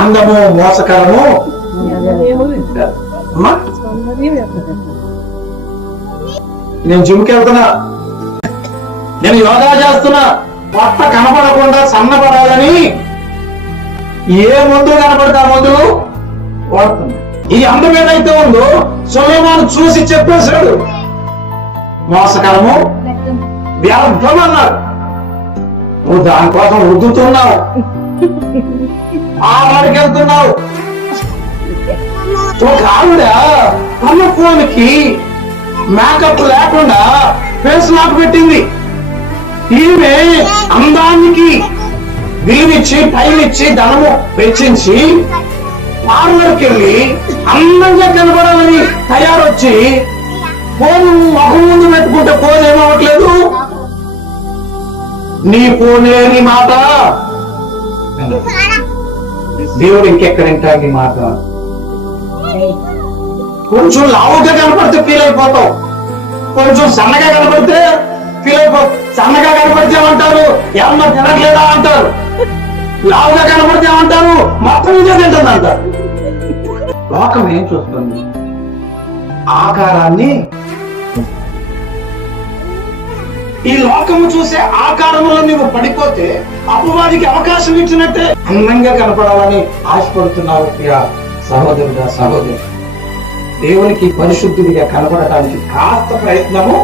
అందము మోసకరము. అమ్మా నేను జిమ్కి వెళ్తున్నా, నేను యోగా చేస్తున్నా, పొట్ట కనపడకుండా సన్నపడాలని ఏ మందు కనపడితే ఆ మందులు వాడుతున్నా. ఈ అందం ఏదైతే ఉందో సొలొమోను చూసి చెప్పేశాడు, మోసకరము వ్యర్థం అన్నాడు. నువ్వు దానికోసం రుద్దుతున్నావు, ఆ వాడికి వెళ్తున్నావు. ఒక ఆవిడ తన ఫోన్కి మేకప్ లేకుండా ఫేస్ లాక్ పెట్టింది. ఈమె అందానికి విలువిచ్చి టైం ఇచ్చి ధనము వెచ్చించి పార్లర్కి వెళ్ళి అందంగా కనబడాలని తయారొచ్చి ఫోన్ ముఖం ముందు పెట్టుకుంటే ఫోన్ ఏమవట్లేదు. నీ ఫోనే నీ మాట, దేవుడు ఇంకెక్కడ వింటా నీ మాట. కొంచెం లావుగా కనపడితే ఫీల్ అయిపోతావు, కొంచెం సన్నగా కనపడితే ఫీల్ అయిపోతావు. సన్నగా కనపడితే ఏమంటారు, ఏమన్నా తినట్లేదా అంటారు. లావుగా కనపడితే ఏమంటారు, మొత్తం ఇదే తింటుంది అంటారు. లోకం ఏం చూస్తుంది? ఆకారాన్ని. ఈ లోకము చూసే ఆకారంలో నువ్వు పడిపోతే అపవాదికి అవకాశం ఇచ్చినట్టే. అందంగా కనపడాలని ఆశపడుతున్నారు ప్రియ సహోదరుడా సహోదరు. దేవునికి పరిశుద్ధుడిగా కనపడటానికి కాస్త ప్రయత్నము